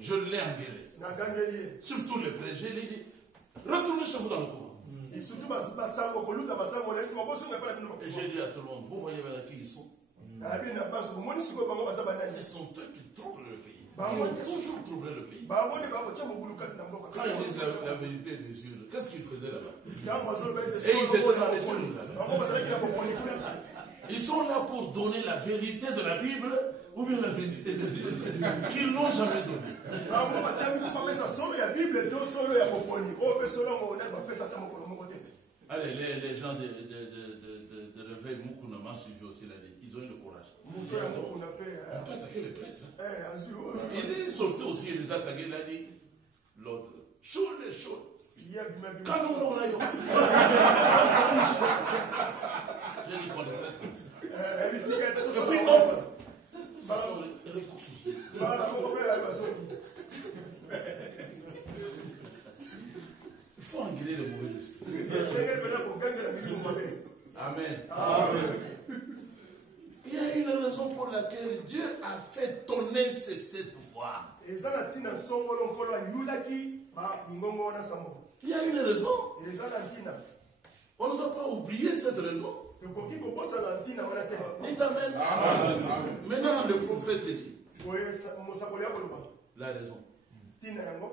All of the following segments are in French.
Je l'ai engueulé. Surtout le prêtre, je lui ai dit, retournez chez vous dans le couvent. Et j'ai dit à tout le monde, vous voyez vers qui ils sont? Ce sont eux qui troublent le pays. Qui ont toujours troublé le pays. Quand ils disent la vérité des cellules, qu'est-ce qu'ils faisaient là-bas? Et ils étaient dans les cellules là-bas. Ils sont là pour donner la vérité de la Bible ou bien la vérité de Dieu qu'ils n'ont jamais donnée. Allez, les gens de réveil Moukouna m'ont suivi aussi là. Ils ont eu le courage. On peut attaquer les prêtres. Il est sorti aussi, il les a attaqués, il a dit l'autre. Chaud les chauds. Quand on l'a eu. Je dis qu'on est traite comme ça. Et puis hop, ça sort les coquilles. Il faut engueuler le mauvais esprit. Amen. Amen. Il y a une raison pour laquelle Dieu a fait tonner ces 7 voix. Il y a une raison. On ne doit pas oublier cette raison. Dites Amen. Maintenant, le prophète dit la raison.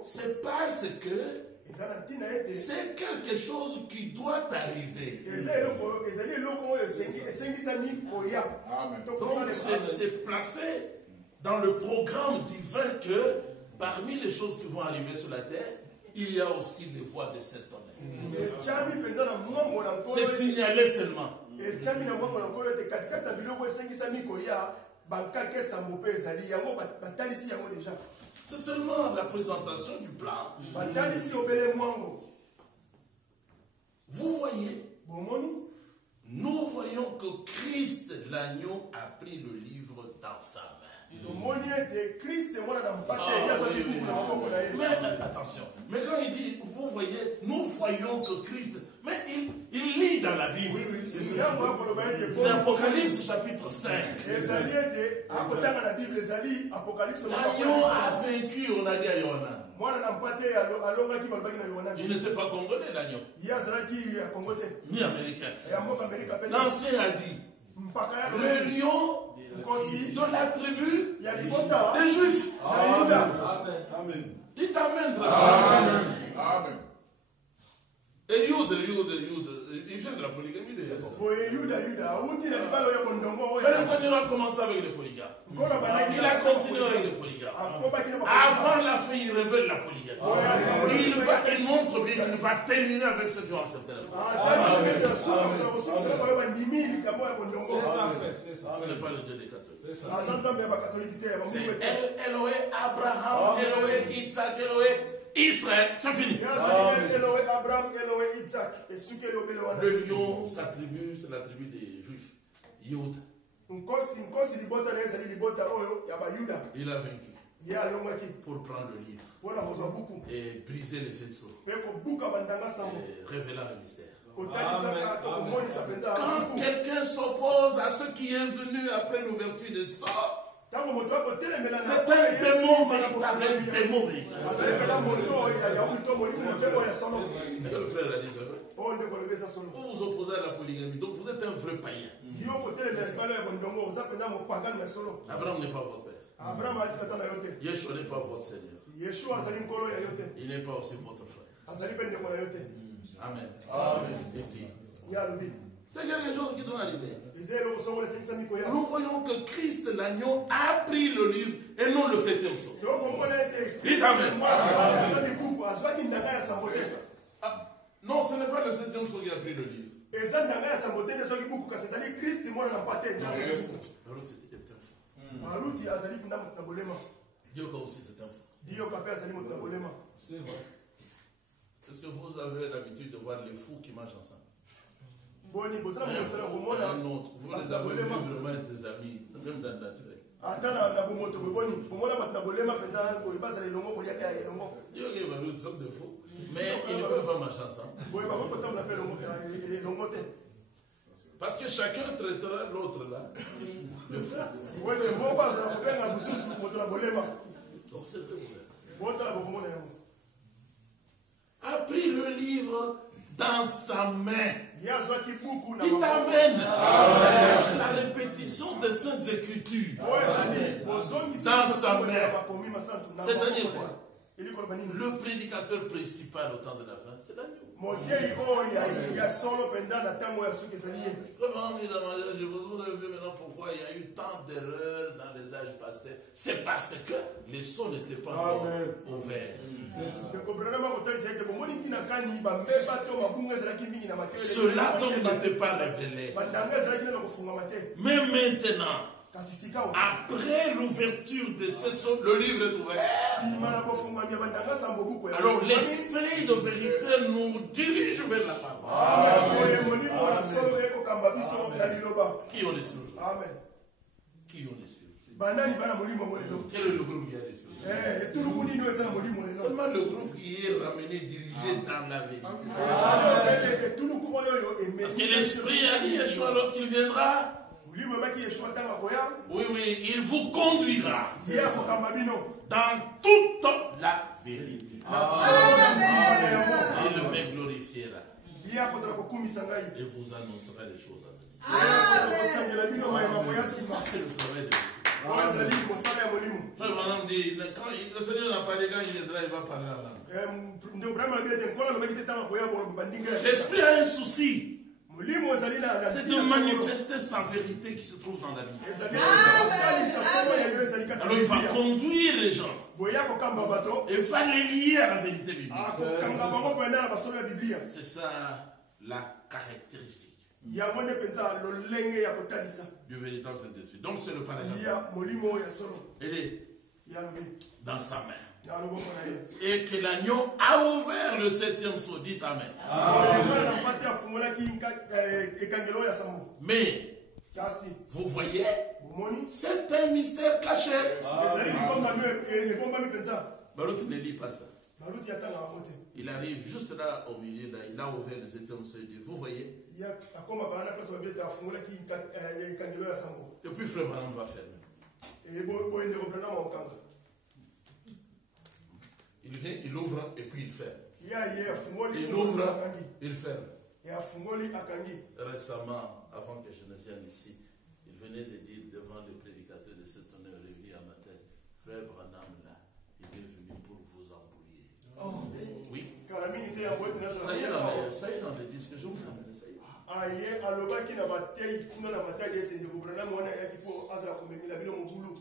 C'est parce que c'est quelque chose qui doit arriver. Donc c'est placé dans le programme divin que parmi les choses qui vont arriver sur la terre, il y a aussi les voies de cet tonnerre. C'est signalé seulement. C'est seulement la présentation du plan. Vous voyez, nous voyons que Christ, l'agneau, a pris le livre dans sa main. Mais attention, mais quand il dit, vous voyez, nous voyons que Christ, mais il lit dans la Bible. C'est Apocalypse chapitre 5. L'agneau a vaincu, on a dit à Yohanan. Il n'était pas congolais, l'agneau. Ni américain. L'ancien a dit, le lion de la tribu des Juifs. Amen. Dites Amen. Amen. Et Yude, il vient de la polygamie déjà. Mais le Seigneur a commencé avec les polygames. Il a continué avec les polygames. Avant la fin, il révèle la polygamie. Il montre bien qu'il va terminer avec ceux qui ont accepté la polygamie. C'est ça. Ce n'est pas le Dieu des catholiques. C'est Elohé, Abraham, Elohé, Isaac, Elohé, Israël. C'est fini. Le lion, sa tribu, c'est la tribu des Juifs. Yod. Il a vaincu pour prendre le livre et briser les 7 sceaux et révéler le mystère. Quand quelqu'un s'oppose à ce qui est venu après l'ouverture des sceaux, c'est un démon véritable, un démon véritable. C'est que le frère a dit, c'est vrai. Vous vous opposez à la polygamie, donc vous êtes un vrai païen. Abraham n'est pas votre père. Yeshua n'est pas votre Seigneur. Il n'est pas aussi votre frère. Amen. C'est quelque chose qui doit arriver. Nous voyons que Christ, l'agneau, a pris le livre et non le 7e sceau. Dites Amen. Non, ce n'est pas le 7e sceau qui a pris le livre. Dieu aussi c'est un fou. C'est vrai. Est-ce que vous avez l'habitude de voir les fous qui mangent ensemble? Vous les avez vraiment des amis, même dans le naturel. Dieu qui va nous sommes de fous, mais ils ne peuvent pas marcher ensemble. Parce que chacun traitera l'autre là. Observez-vous. A pris le livre dans sa main. Il t'amène. C'est la répétition des Saintes Écritures. Dans sa main. C'est-à-dire quoi? Le prédicateur principal au temps de la fin, c'est l'agneau. Je vous ai vu maintenant pourquoi il y a eu tant d'erreurs dans les âges passés. C'est parce que les sceaux n'étaient pas encore ouverts. Cela donc n'était pas révélé. Mais maintenant, après l'ouverture de cette chose, le livre est ouvert. Alors l'esprit de vérité nous dirige vers la parole. Qui ont l'esprit? Qui ont l'esprit? Quel est le groupe qui a l'esprit? Seulement le groupe qui est ramené, dirigé dans la vérité. Parce que l'esprit a dit Yeshua lorsqu'il viendra. Oui, il vous conduira dans toute la vérité. Et le même glorifiera. Et vous annoncera les choses à venir. Ça, c'est le travail de l'esprit. Quand le Seigneur n'a pas dit quand il viendra, il va parler en langue. L'esprit a un souci. C'est de manifester sa vérité qui se trouve dans la Bible. Alors il va conduire les gens et va les lier à la vérité biblique. C'est ça la caractéristique du véritable Saint-Esprit. Donc c'est le paragraphe. Il est dans sa main. Et que l'agneau a ouvert le 7e sceau. Dites Amen. Mais vous voyez, c'est un mystère caché. Baruch ne lit pas ça. Il arrive juste là au milieu, là, il a ouvert le 7e sceau. Il dit, vous voyez. Et puis frère Branham va fermer. Il vient, il ouvre et puis il ferme. Il ouvre, il ferme. Récemment, avant que je ne vienne ici, il venait de dire devant le prédicateur de cette honneur réuni à matin, frère Branham là, il est venu pour vous embrouiller. Oh. Oui. Ça y est dans les disques, je vous amène ça.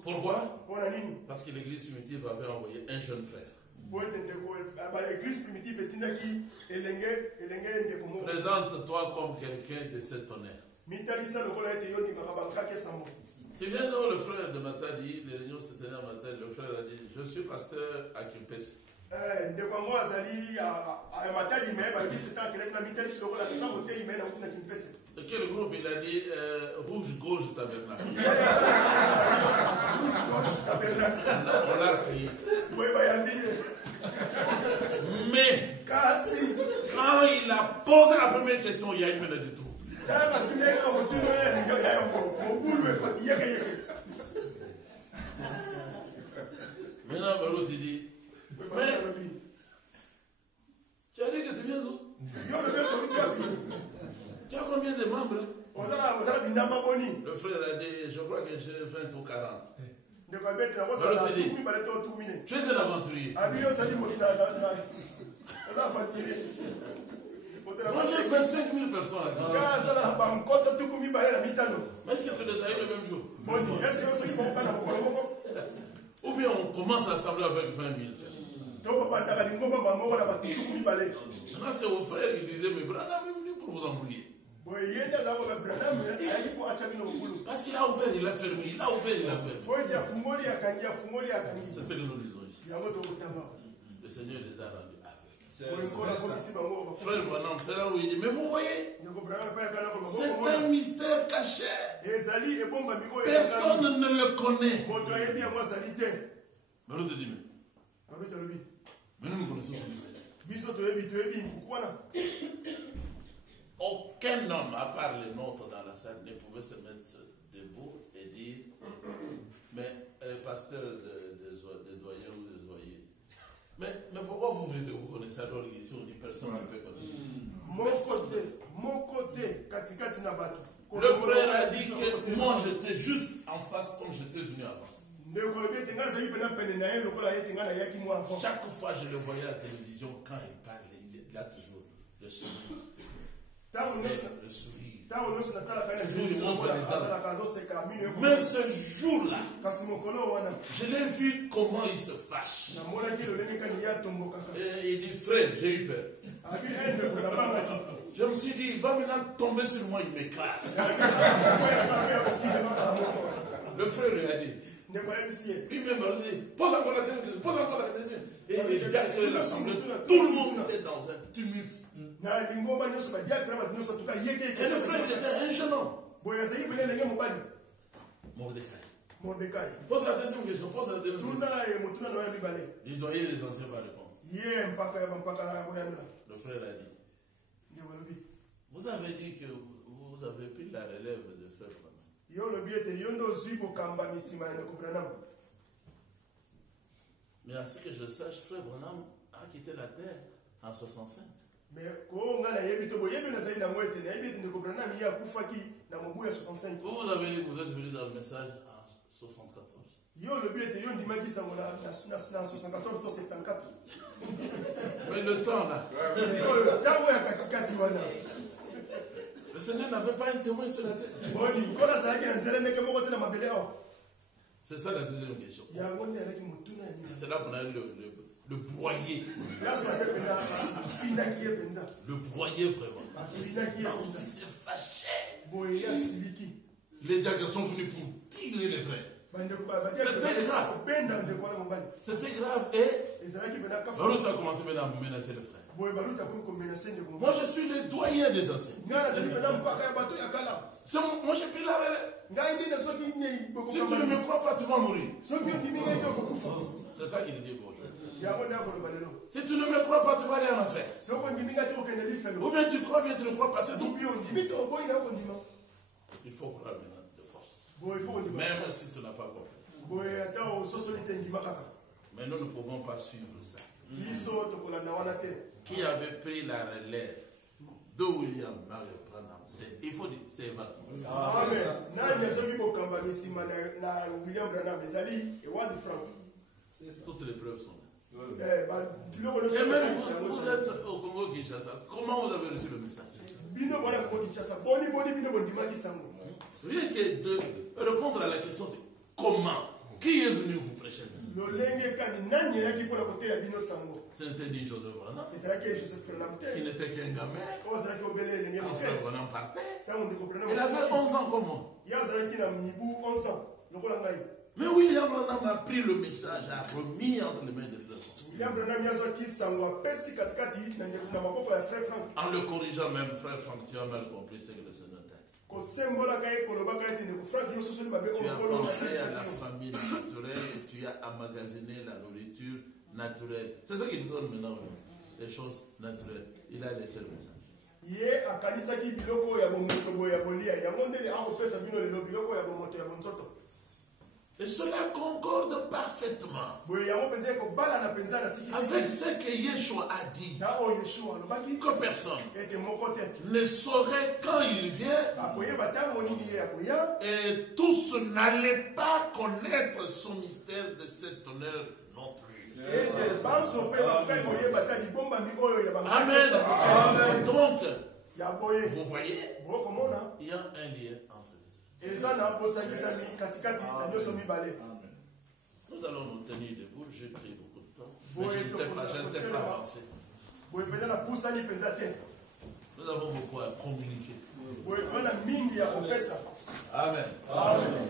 Pourquoi? Parce que l'église primitive avait envoyé un jeune frère. Présente-toi comme quelqu'un de cet honneur. Tu viens dans le frère de Matadi, les réunions se tenaient à Matadi, le frère a dit, je suis pasteur à Kimpes. De quel groupe? Il a dit rouge-gauche tabernacle. On l'a payé. Mais quand il a posé la première question, il y a une minute de tout. Maintenant, Baruch dit, mais tu as dit que tu viens d'où? Tu as combien de membres? Le frère a dit, je crois que j'ai 20 ou 40. Baruch dit, tu es un aventurier. Moi j'ai 25 000 personnes. Mais est-ce que tu les as eu le même jour? Ou bien on commence l'assemblée avec 20 000 personnes. Maintenant c'est au frère qui disait, mais Branham est venu pour vous embrouiller. Parce qu'il a ouvert, il a fermé. Il a ouvert, il a fermé. C'est ce que nous disons ici. Le Seigneur les a rendus aveugles. Frère Branham, c'est là où il dit, mais vous voyez, c'est un mystère caché. Personne ne le connaît. Mais nous te disons, mais nous connaissons ce mystère. Aucun homme, à part les nôtres dans la salle, ne pouvait se mettre debout et dire, mais pasteur de doyen ou vous connaissez alors ici, on dit personne ne peut connaître. Mon côté, katikati na batu. Le frère a dit que moi j'étais juste en face comme j'étais venu avant. Chaque fois que je le voyais à la télévision, quand il parlait, il a toujours le sourire. Le sourire. Mais ce jour-là, je l'ai vu comment il se fâche. Et il dit, frère, j'ai eu peur. Je me suis dit, il va maintenant tomber sur moi, il m'écrase. Le frère lui a dit, lui-même, pose encore la question, pose encore la question. Et il a créé l'assemblée, tout le monde était dans un tumulte. Et le frère était un jeune homme. Mordecai. Pose la deuxième question, pose la deuxième question. Les doyers des anciens va répondre. Le frère a dit, vous avez dit que vous avez pris la relève de frère Branham. Mais à ce que je sache, frère Branham a quitté la terre en 65. Mais vous avez dit que vous êtes venu dans le message en 74. Mais le temps là. Le Seigneur n'avait pas un témoin sur la terre. C'est ça la deuxième question. C'est là qu'on a eu le broyer. Le broyer vraiment. Il s'est fâché. Les diacres sont venus pour tirer les frères. C'était grave. C'était grave. Et Baruch a commencé maintenant à menacer les frères. Moi je suis le doyen des anciens. Moi j'ai pris la relève. Si tu ne me crois pas, tu vas mourir. C'est ça qu'il dit aujourd'hui. Si tu ne me crois pas, tu vas aller en enfer. Ou bien tu crois, bien tu ne crois pas. C'est tout. Il faut croire maintenant de force. Même si tu n'as pas compris. Mais nous ne pouvons pas suivre ça. Qui avait pris la relève de William Branham? Il faut dire, c'est Eva. Toutes les preuves sont là. Et même vous êtes au Congo-Kinshasa. Comment vous avez reçu le message? Rien que de répondre à la question de comment. Qui est venu vous prêcher le message? Ce n'était ni Joseph Branham. Il n'était qu'un gamin. Quand frère Branham partait, il avait 11 ans comme moi. Mais William Branham a pris le message, a remis entre les mains de frère Franck. En le corrigeant même, frère Franck, tu as mal compris ce que le Seigneur t'a dit. Tu as pensé à la famille naturelle et tu as emmagasiné la nourriture naturelle. C'est ça qu'il donne maintenant, les choses naturelles. Il a laissé le message. Et cela concorde parfaitement avec ce que Yeshua a dit, que personne ne saurait quand il vient, et tous n'allaient pas connaître son mystère de cet honneur non plus. Amen. Donc, vous voyez, il y a un lien entre les deux. Nous allons nous tenir debout. J'ai pris beaucoup de temps, mais je n'étais pas avancé. Nous avons beaucoup à communiquer. Amen. Amen.